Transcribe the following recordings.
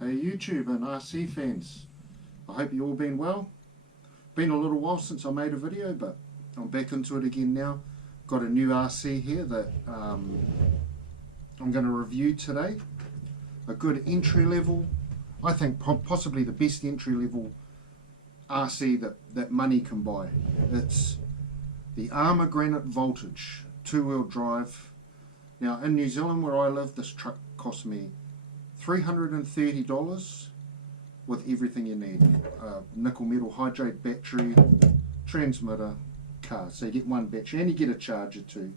Hey YouTube and RC fans, I hope you all been well. Been a little while since I made a video, but I'm back into it again now. Got a new RC here that I'm going to review today. A good entry level, I think possibly the best entry level RC that money can buy. It's the Arrma Granite Voltage 2-wheel drive. Now in New Zealand where I live, this truck cost me $330 with everything you need. Nickel metal hydrate battery, transmitter, car. So you get one battery and you get a charger too.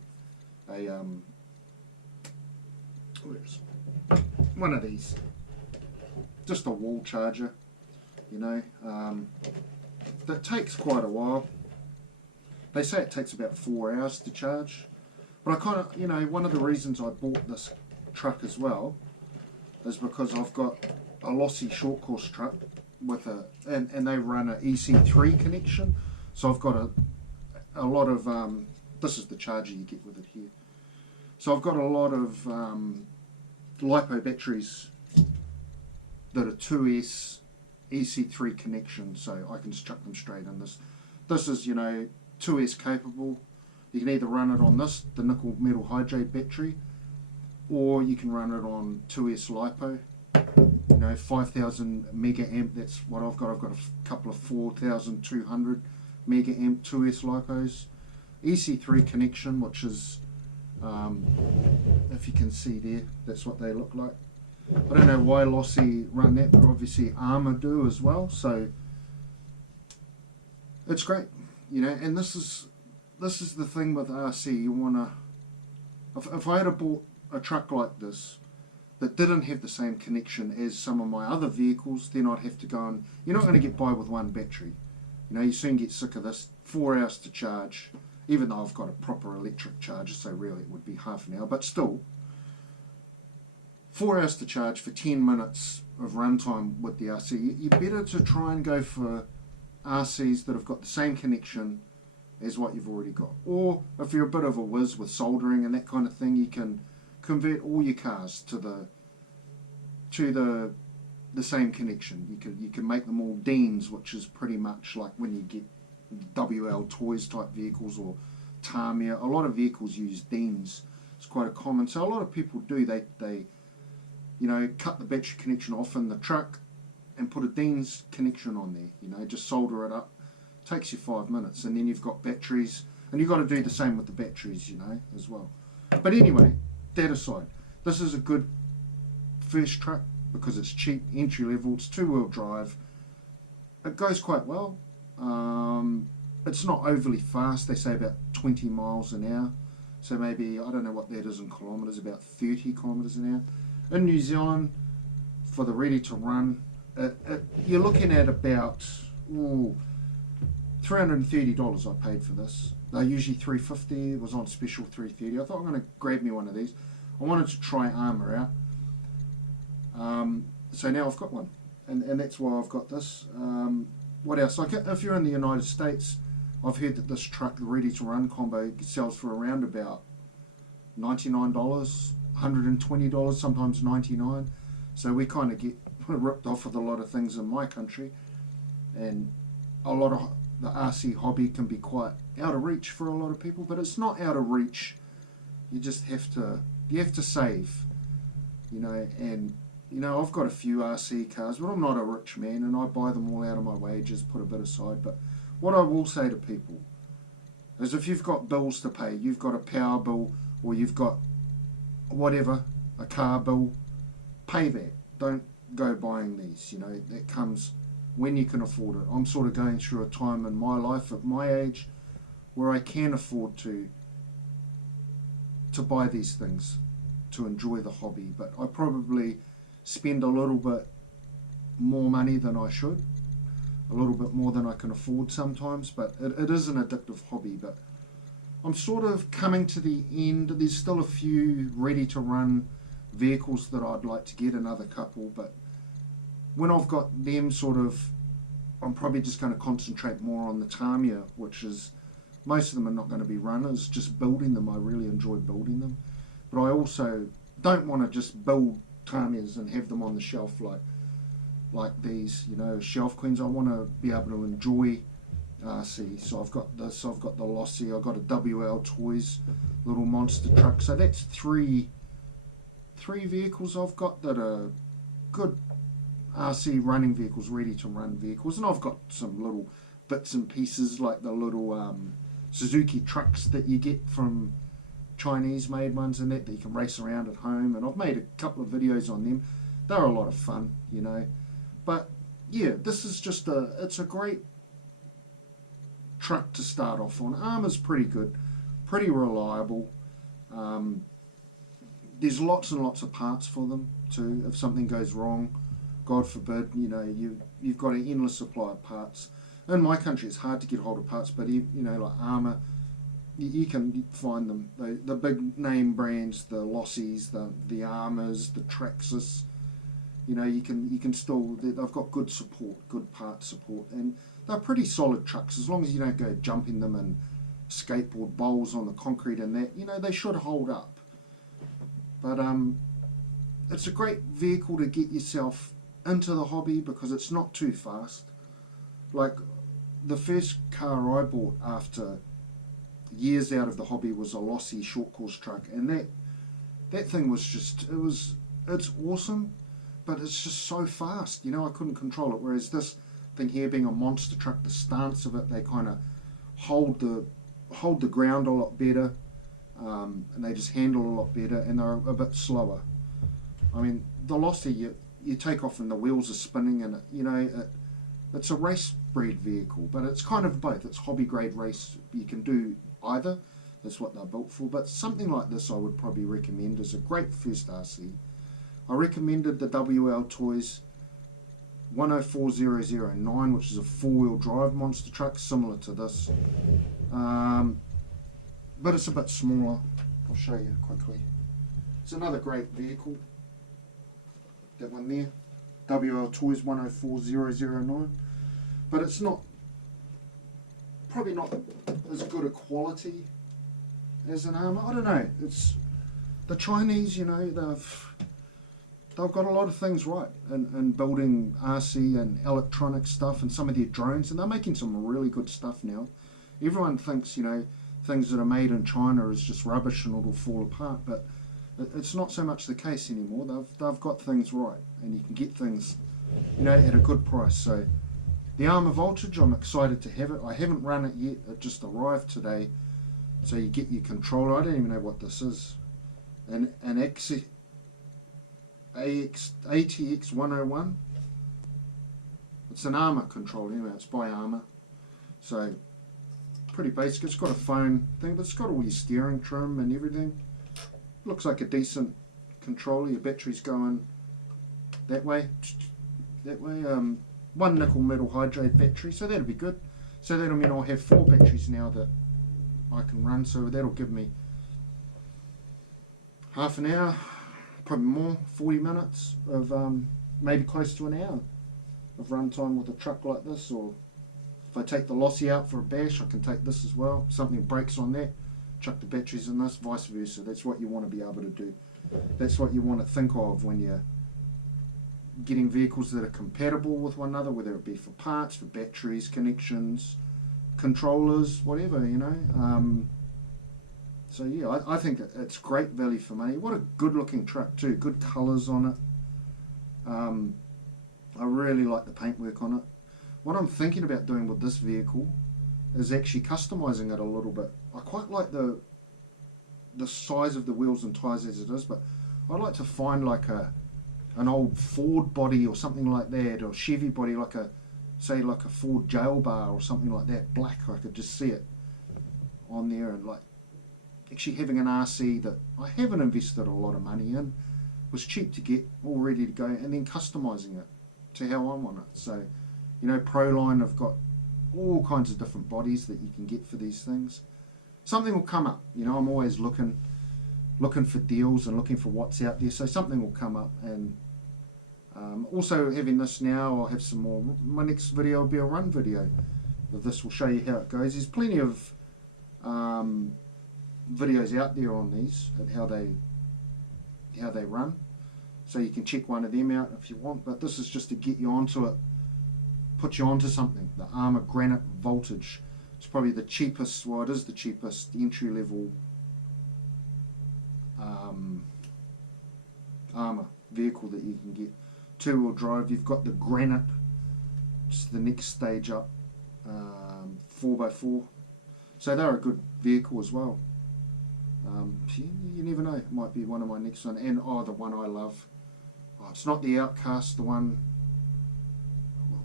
One of these. Just a wall charger, you know. That takes quite a while. They say it takes about 4 hours to charge. But I kind of, you know, one of the reasons I bought this truck as well is because I've got a lossy short course truck with and they run an EC3 connection, so I've got a lot of this is the charger you get with it here. So I've got a lot of LiPo batteries that are 2S EC3 connection, so I can just chuck them straight in this. This is, you know, 2S capable. You can either run it on this, the nickel metal hydrate battery, or you can run it on 2S LiPo, you know, 5,000 mega amp. That's what I've got. I've got a couple of 4,200 mega amp 2S LiPos. EC3 connection, which is, if you can see there, that's what they look like. I don't know why Lossy run that, but obviously Arrma do as well, so it's great, you know. And this is the thing with RC. You wanna, if I had bought a truck like this that didn't have the same connection as some of my other vehicles, then I'd have to go and, you're not going to get by with one battery. You know, you soon get sick of this. 4 hours to charge, even though I've got a proper electric charger, so really it would be half an hour, but still 4 hours to charge for 10 minutes of runtime with the RC. You're better to try and go for RCs that have got the same connection as what you've already got. Or if you're a bit of a whiz with soldering and that kind of thing, you can convert all your cars to the same connection. You can make them all Deans, which is pretty much like when you get WL Toys type vehicles or Tamiya. A lot of vehicles use Deans. It's quite a common. So a lot of people do. They you know, cut the battery connection off in the truck and put a Deans connection on there. You know, just solder it up. Takes you 5 minutes, and then you've got batteries, and you've got to do the same with the batteries, you know, as well. But anyway, that aside, this is a good first truck because it's cheap, entry level, it's 2-wheel drive. It goes quite well. It's not overly fast. They say about 20 miles an hour. So maybe, I don't know what that is in kilometres, about 30 kilometres an hour. In New Zealand, for the ready to run, you're looking at about $330 I paid for this. They're usually $350. It was on special $330. I thought I'm going to grab me one of these. I wanted to try Arrma out. So now I've got one, and that's why I've got this. What else? Like if you're in the United States, I've heard that this truck, the ready to run combo, sells for around about $99, $120, sometimes $99. So we kind of get ripped off with a lot of things in my country, and a lot of the RC hobby can be quite out of reach for a lot of people, but it's not out of reach. You just have to save, you know. And you know, I've got a few RC cars, but I'm not a rich man, and I buy them all out of my wages, put a bit aside. But what I will say to people is, if you've got bills to pay, you've got a power bill, or you've got whatever, a car bill, pay that. Don't go buying these, you know. That comes when you can afford it. I'm sort of going through a time in my life at my age where I can afford to buy these things to enjoy the hobby, but I probably spend a little bit more money than I should, a little bit more than I can afford sometimes, but it is an addictive hobby. But I'm sort of coming to the end. There's still a few ready to run vehicles that I'd like to get, another couple, but when I've got them sort of, I'm probably just going to concentrate more on the Tamiya, which is, most of them are not going to be runners, just building them. I really enjoy building them. But I also don't want to just build Tamiyas and have them on the shelf like like these, you know, shelf queens. I want to be able to enjoy RC. So I've got this, I've got the Lossy, I've got a WL Toys little monster truck. So that's three vehicles I've got that are good RC running vehicles, ready to run vehicles. And I've got some little bits and pieces like the little Suzuki trucks that you get from Chinese made ones and that you can race around at home, and I've made a couple of videos on them. They're a lot of fun, you know. But yeah, this is just it's a great truck to start off on. Arrma's pretty good, pretty reliable. There's lots and lots of parts for them too. If something goes wrong, God forbid, you know, you've got an endless supply of parts. In my country, it's hard to get hold of parts, but you know, like Arrma, you can find them. The big name brands, the Lossies, the Arrmas, the Traxxas. You know, you can still. They've got good support, good part support, and they're pretty solid trucks as long as you don't go jumping them and skateboard bowls on the concrete and that. You know, they should hold up. But it's a great vehicle to get yourself into the hobby because it's not too fast. Like the first car I bought after years out of the hobby was a Lossy short course truck, and that thing was just it's awesome, but it's just so fast. You know, I couldn't control it. Whereas this thing here, being a monster truck, the stance of it, they kind of hold the ground a lot better. And they just handle a lot better, and they're a bit slower. I mean, the Lossy, you take off and the wheels are spinning, and you know it's a race breed vehicle, but it's kind of both. It's hobby grade race. You can do either. That's what they're built for. But something like this, I would probably recommend as a great first RC. I recommended the WL Toys 104009, which is a 4-wheel drive monster truck, similar to this. But it's a bit smaller. I'll show you quickly. It's another great vehicle. That one there, WL Toys 104009. But it's probably not as good a quality as an Arrma. I don't know. It's the Chinese, you know, they've got a lot of things right in building RC and electronic stuff and some of their drones, and they're making some really good stuff now. Everyone thinks, you know, things that are made in China is just rubbish and it'll fall apart, but it's not so much the case anymore. They've got things right, and you can get things, you know, at a good price. So the Arrma Voltage, I'm excited to have it. I haven't run it yet. It just arrived today. So you get your controller. I don't even know what this is. An ATX 101. It's an Arrma controller anyway. It's by Arrma. So pretty basic. It's got a phone thing, but it's got all your steering trim and everything. Looks like a decent controller. Your battery's going that way. One nickel metal hydrate battery, so that'll be good. So that'll mean I'll have 4 batteries now that I can run. So that'll give me half an hour, probably more, 40 minutes of maybe close to an hour of run time with a truck like this. Or if I take the Lossy out for a bash, I can take this as well. Something breaks on that, chuck the batteries in this, vice versa. That's what you want to be able to do. That's what you want to think of when you're getting vehicles that are compatible with one another, whether it be for parts, for batteries, connections, controllers, whatever, you know. So yeah, I think it's great value for money. What a good looking truck too, good colours on it. I really like the paintwork on it. What I'm thinking about doing with this vehicle is actually customising it a little bit. I quite like the size of the wheels and tyres as it is, but I'd like to find like an old Ford body or something like that, or Chevy body, like a Ford jail bar or something like that, black. I could just see it on there, and like actually having an RC that I haven't invested a lot of money in, was cheap to get, all ready to go, and then customising it to how I want it. So, you know, Proline have got all kinds of different bodies that you can get for these things. Something will come up, you know. I'm always looking for deals and looking for what's out there, so something will come up. And also having this now, I'll have some more. My next video will be a run video of this. Will show you how it goes. There's plenty of videos out there on these and how they run. So you can check one of them out if you want, but this is just to get you onto it, put you onto something. The Arrma Granite Voltage. It's probably the cheapest, well it is the cheapest entry level Arrma vehicle that you can get. 2-wheel drive. You've got the Granite, just the next stage up, 4x4. So they're a good vehicle as well. You never know, it might be one of my next one. And the one I love, it's not the Outcast, the one,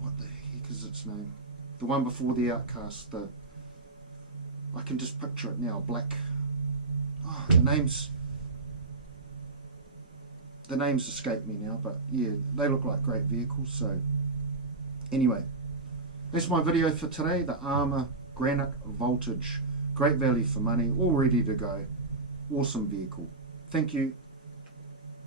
what the heck is its name? The one before the Outcast, I can just picture it now, black, the names escape me now, but yeah, they look like great vehicles. So anyway, that's my video for today, the Arrma Granite Voltage. Great value for money, all ready to go. Awesome vehicle. Thank you.